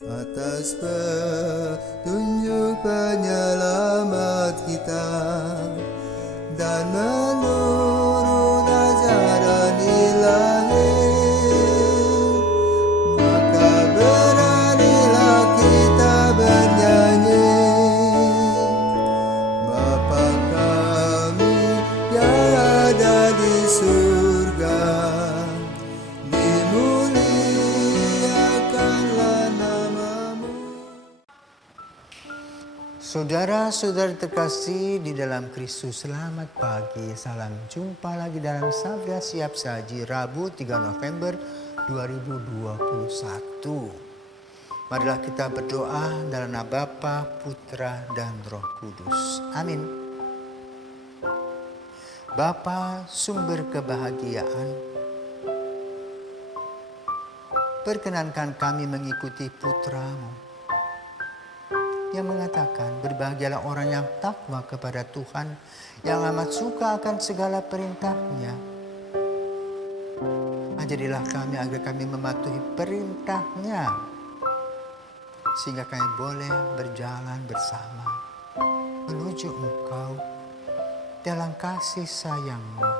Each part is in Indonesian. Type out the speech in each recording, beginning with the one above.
Atas petunjuk penyelamat kita dan menurut ajaran ilahi, maka beranilah kita bernyanyi. Bapa kami yang ada di surga, dimuliakanlah namamu. Saudara-saudara terkasih di dalam Kristus, selamat pagi. Salam jumpa lagi dalam Sabda Siap Saji Rabu 3 November 2021. Marilah kita berdoa dalam nama Bapa, Putra, dan Roh Kudus. Amin. Bapa, sumber kebahagiaan, perkenankan kami mengikuti Putra-Mu yang mengatakan, berbahagialah orang yang takwa kepada Tuhan, yang amat suka akan segala perintah-Nya. Ajarilah kami agar kami mematuhi perintah-Nya, sehingga kami boleh berjalan bersama menuju Engkau dalam kasih sayang-Mu.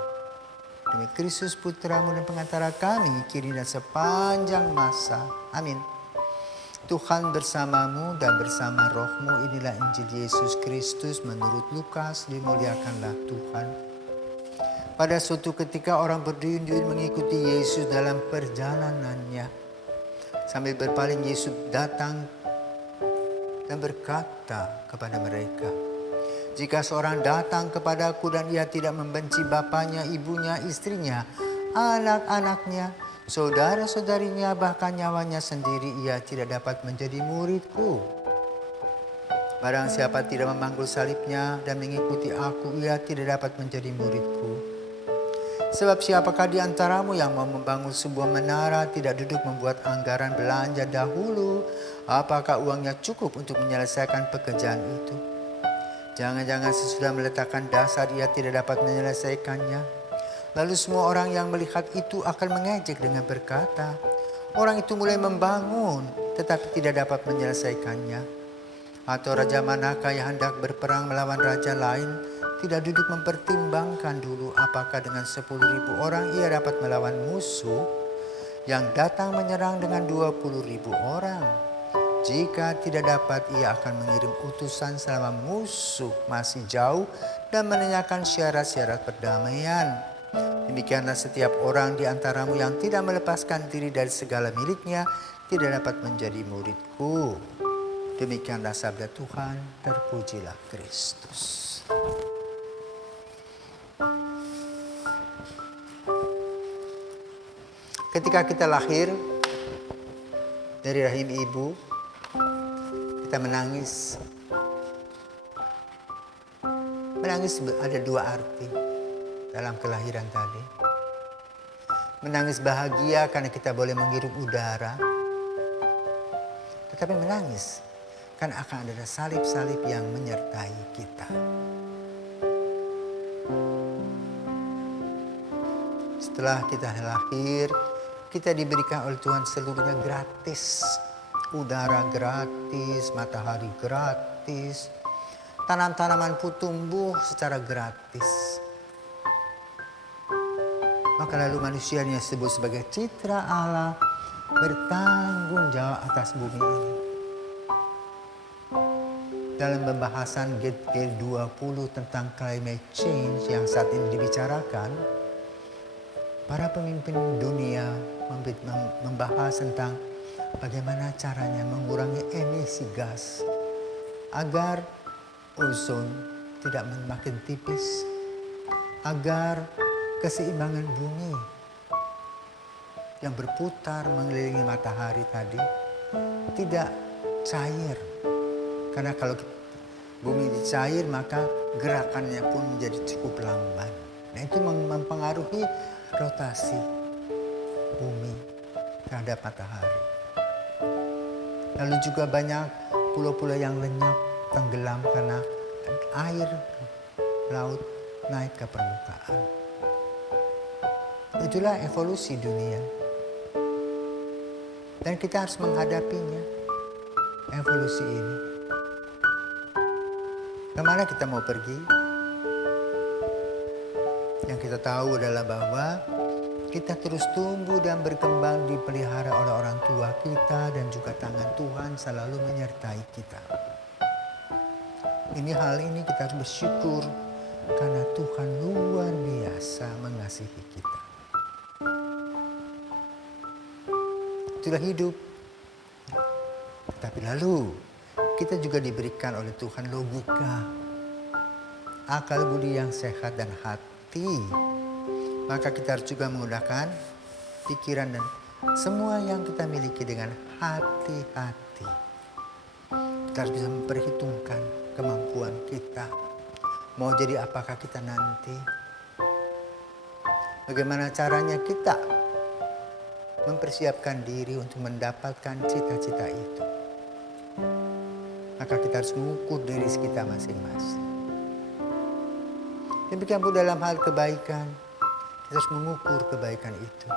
Demi Kristus Putra-Mu dan pengantara kami, kini dan sepanjang masa. Amin. Tuhan bersamamu dan bersama rohmu. Inilah Injil Yesus Kristus menurut Lukas. Dimuliakanlah Tuhan. Pada suatu ketika orang berduyun-duyun mengikuti Yesus dalam perjalanannya. Sambil berpaling, Yesus datang dan berkata kepada mereka, "Jika seorang datang kepadaku dan ia tidak membenci bapaknya, ibunya, istrinya, anak-anaknya, saudara-saudarinya, bahkan nyawanya sendiri, ia tidak dapat menjadi muridku. Barang siapa tidak memanggul salibnya dan mengikuti aku, ia tidak dapat menjadi muridku. Sebab siapakah di antaramu yang mau membangun sebuah menara tidak duduk membuat anggaran belanja dahulu? Apakah uangnya cukup untuk menyelesaikan pekerjaan itu? Jangan-jangan sesudah meletakkan dasar ia tidak dapat menyelesaikannya. Lalu semua orang yang melihat itu akan mengejek dengan berkata, orang itu mulai membangun tetapi tidak dapat menyelesaikannya. Atau raja manakah yang hendak berperang melawan raja lain tidak duduk mempertimbangkan dulu apakah dengan 10.000 orang ia dapat melawan musuh yang datang menyerang dengan 20.000 orang. Jika tidak dapat, ia akan mengirim utusan selama musuh masih jauh dan menanyakan syarat-syarat perdamaian. Demikianlah setiap orang di antaramu yang tidak melepaskan diri dari segala miliknya tidak dapat menjadi muridku." Demikianlah sabda Tuhan, terpujilah Kristus. Ketika kita lahir dari rahim ibu, kita menangis. Menangis ada dua arti dalam kelahiran tadi. Menangis bahagia karena kita boleh menghirup udara. Tetapi menangis karena akan ada salib-salib yang menyertai kita. Setelah kita lahir, kita diberikan oleh Tuhan seluruhnya gratis. Udara gratis, matahari gratis, tanam-tanaman pun tumbuh secara gratis. Maka lalu manusia yang disebut sebagai citra Allah bertanggung jawab atas bumi ini. Dalam pembahasan G20 tentang climate change yang saat ini dibicarakan, para pemimpin dunia membahas tentang bagaimana caranya mengurangi emisi gas agar ozon tidak makin tipis, agar keseimbangan bumi yang berputar mengelilingi matahari tadi tidak cair. Karena kalau bumi cair maka gerakannya pun menjadi cukup lamban. Nah, itu mempengaruhi rotasi bumi terhadap matahari. Lalu juga banyak pulau-pulau yang lenyap, tenggelam karena air laut naik ke permukaan. Itulah evolusi dunia. Dan kita harus menghadapinya. evolusi ini? Kemana kita mau pergi? Yang kita tahu adalah bahwa kita terus tumbuh dan berkembang, dipelihara oleh orang tua kita, dan juga tangan Tuhan selalu menyertai kita. Hal ini kita harus bersyukur karena Tuhan luar biasa mengasihi kita. Itulah hidup. Tapi lalu kita juga diberikan oleh Tuhan logika, akal budi yang sehat dan hati. Maka kita harus juga menggunakan pikiran dan semua yang kita miliki dengan hati-hati. Kita harus bisa memperhitungkan kemampuan kita. Mau jadi apakah kita nanti? Bagaimana caranya kita mempersiapkan diri untuk mendapatkan cita-cita itu? Maka kita harus mengukur diri kita masing-masing. Demikian pun dalam hal kebaikan, kita harus mengukur kebaikan itu.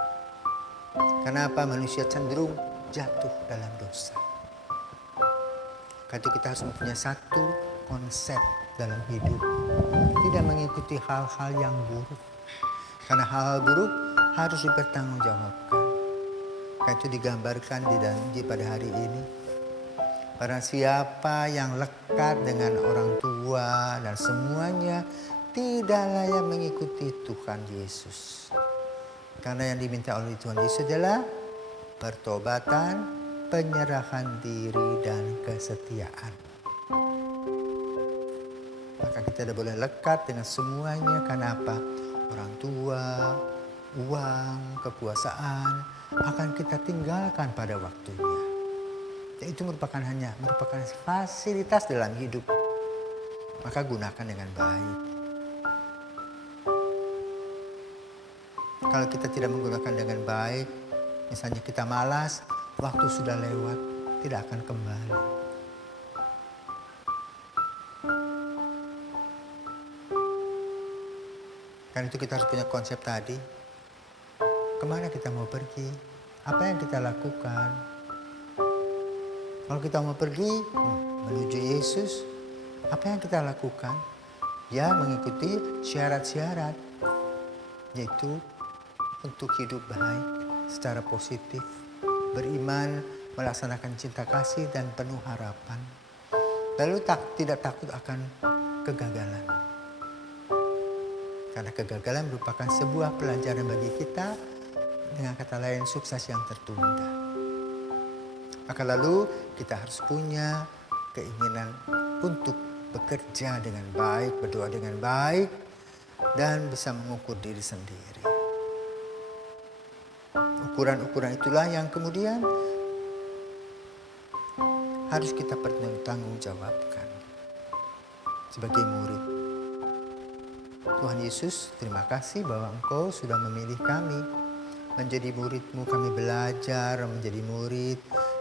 Kenapa manusia cenderung jatuh dalam dosa? Karena itu kita harus mempunyai satu konsep dalam hidup. Tidak mengikuti hal-hal yang buruk. Karena hal-hal buruk harus dipertanggungjawabkan. Karena itu digambarkan pada hari ini. Barang siapa yang lekat dengan orang tua dan semuanya tidak layak mengikuti Tuhan Yesus. Karena yang diminta oleh Tuhan Yesus adalah pertobatan, penyerahan diri, dan kesetiaan. Maka kita tidak boleh lekat dengan semuanya. Karena apa? Orang tua, uang, kekuasaan akan kita tinggalkan pada waktunya. Dan itu merupakan fasilitas dalam hidup. Maka gunakan dengan baik. Kalau kita tidak menggunakan dengan baik, misalnya kita malas, waktu sudah lewat, tidak akan kembali. Karena itu kita harus punya konsep tadi. Kemana kita mau pergi? Apa yang kita lakukan? Kalau kita mau pergi menuju Yesus, apa yang kita lakukan? Ya, mengikuti syarat-syarat, yaitu untuk hidup baik secara positif, beriman, melaksanakan cinta kasih dan penuh harapan. Lalu tidak takut akan kegagalan. Karena kegagalan merupakan sebuah pelajaran bagi kita, dengan kata lain sukses yang tertunda. Maka lalu kita harus punya keinginan untuk bekerja dengan baik, berdoa dengan baik, dan bisa mengukur diri sendiri. Ukuran-ukuran itulah yang kemudian harus kita pertanggungjawabkan sebagai murid. Tuhan Yesus, terima kasih bahwa Engkau sudah memilih kami menjadi murid-Mu. Kami belajar menjadi murid.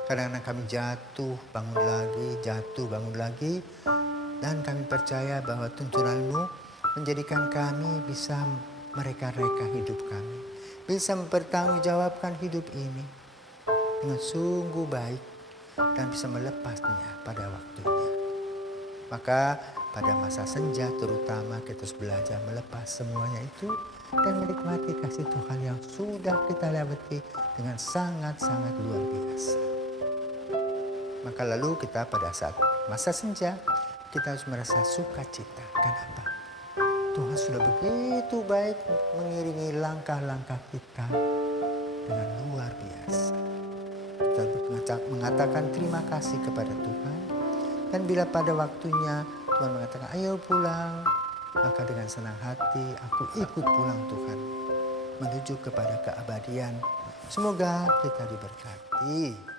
Kadang-kadang kami jatuh, bangun lagi, jatuh, bangun lagi. Dan kami percaya bahwa tuntunan-Mu menjadikan kami bisa mereka-reka hidup kami. Bisa mempertanggungjawabkan hidup ini dengan sungguh baik dan bisa melepasnya pada waktunya. Maka pada masa senja terutama kita harus belajar melepas semuanya itu dan menikmati kasih Tuhan yang sudah kita lewati dengan sangat-sangat luar biasa. Maka lalu kita pada saat masa senja kita harus merasa sukacita. Kenapa? Tuhan sudah begitu baik mengiringi langkah-langkah kita dengan luar biasa. Kita mengatakan terima kasih kepada Tuhan. Dan bila pada waktunya Tuhan mengatakan ayo pulang, maka dengan senang hati aku ikut pulang Tuhan. Menuju kepada keabadian. Semoga kita diberkati.